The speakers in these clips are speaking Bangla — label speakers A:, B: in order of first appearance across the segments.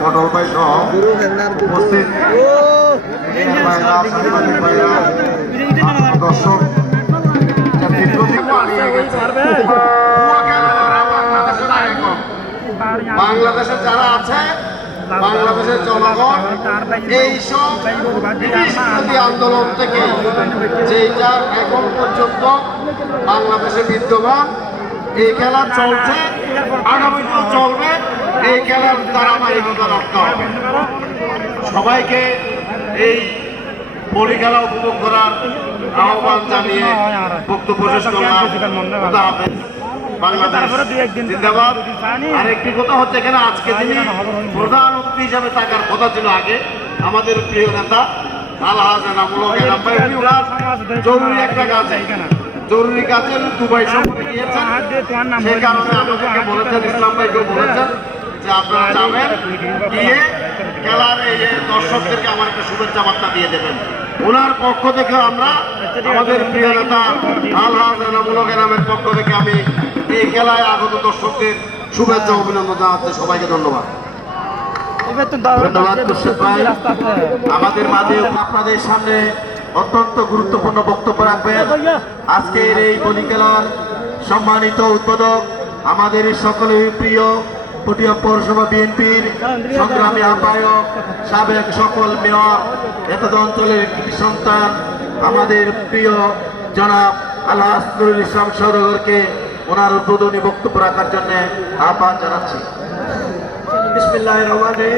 A: পটল ভাই সহ উপস্থিত। দর্শক বাংলাদেশে যারা আছে বাংলাদেশের জনগণ এইসব ব্রিটিশ বিরোধী আন্দোলন থেকে যেটা এখন পর্যন্ত বাংলাদেশে বিদ্যমান এই খেলা চলছে আগামীতেও চলবে। এই খেলার ধারাবাহিকতা হবে। সবাইকে এই পরি খেলা উপভোগ করার আহ্বান জানিয়ে বক্তব্য শেষ করলাম। একটি কথা হচ্ছে এখানে আজকে প্রধান অতিথি হিসাবে থাকার কথা ছিল আগে, আমাদের প্রিয় নেতা আলহাজ জরুরি একটা কাজে। জরুরি কাজে দুবাই কারণে ইসলাম ভাইকেও বলেছেন যে আপনারা যাবেন গিয়ে খেলার এই দর্শকদেরকে আমার একটা শুভেচ্ছা বার্তা দিয়ে দেবেন। ওনার পক্ষ থেকে আমরা আমাদের প্রিয় নেতা আলহাজ এনামুলক এনামের পক্ষ থেকে আমি এই খেলায় আগত দর্শকদের শুভেচ্ছা অভিনন্দন জানাচ্ছি। সবাইকে ধন্যবাদ। ধন্যবাদ ভাই। আমাদের মাঝে আপনাদের সামনে অত্যন্ত গুরুত্বপূর্ণ বক্তব্য রাখবেন। আজকের এই বলি খেলার সম্মানিত উদ্বোধক আমাদের সকলেরই প্রিয় পটিয়া পৌরসভা বিএনপির সংগ্রামী আহ্বায়ক সাবেক সকল মেয়র এতদ অঞ্চলের সন্তান আমাদের প্রিয় জনাব আলহাস নুরুল ইসলাম সৌরগরকে ওনার উদ্বোধনী বক্তব্য রাখার জন্য আহ্বান জানাচ্ছি।
B: বিসমিল্লাহ রহমানে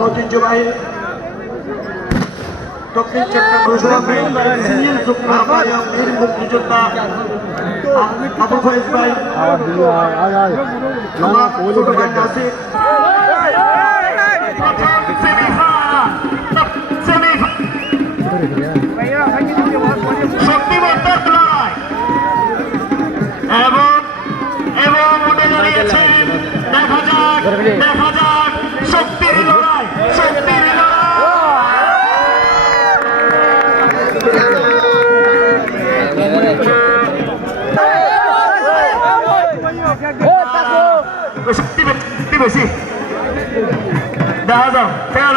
B: ঐতিহ্যবাহী দক্ষিণ চট্টগ্রাম সিনিয়র যুগ্ম আহ্বায়ক বীর মুক্তিযোদ্ধা আবু ফয়েজ ভাই আমার ছোট ভাই নাসির
A: এবং এবং উঠে দাঁড়িয়েছেন দেখা যাক শক্তি বেশি দেখা যাও কেন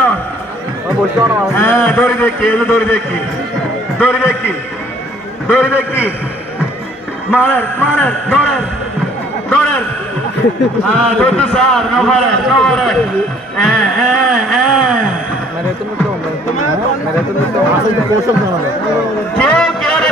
A: হ্যাঁ দড়ি দেখি এলো দড়ি দেখি দড়ি দেখি দড়ি হ্যাঁ দৌড় স্যার ন মারের ন মারের হ্যাঁ হ্যাঁ হ্যাঁ কেউ কেউ রে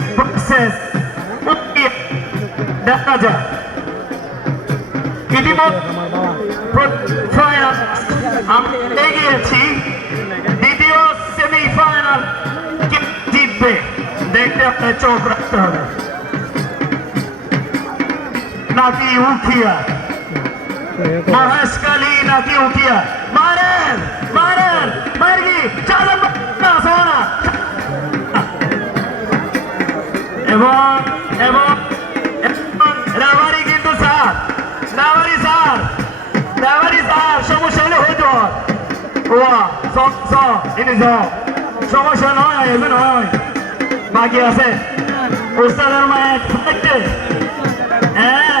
A: ভার্সেস উকিয়ে দেখা যায় ইতিমধ্যে আমি এগিয়েছি দ্বিতীয় সেমিফাইনাল কে জিতবে দেখতে আপনার চোখ রাখতে হবে নাকি উঠিয়া মহেশকালী নাকি উঠিয়া মারেন মারেন মারগি চালন এবং রাবারি কিন্তু রাবারি স্যার সমস্যা হলে হইতো ওয়া সব সব ইনি সব সমস্যা নয়, এমন নয়। বাকি আছে। উস্তাদের মায়ের হ্যাঁ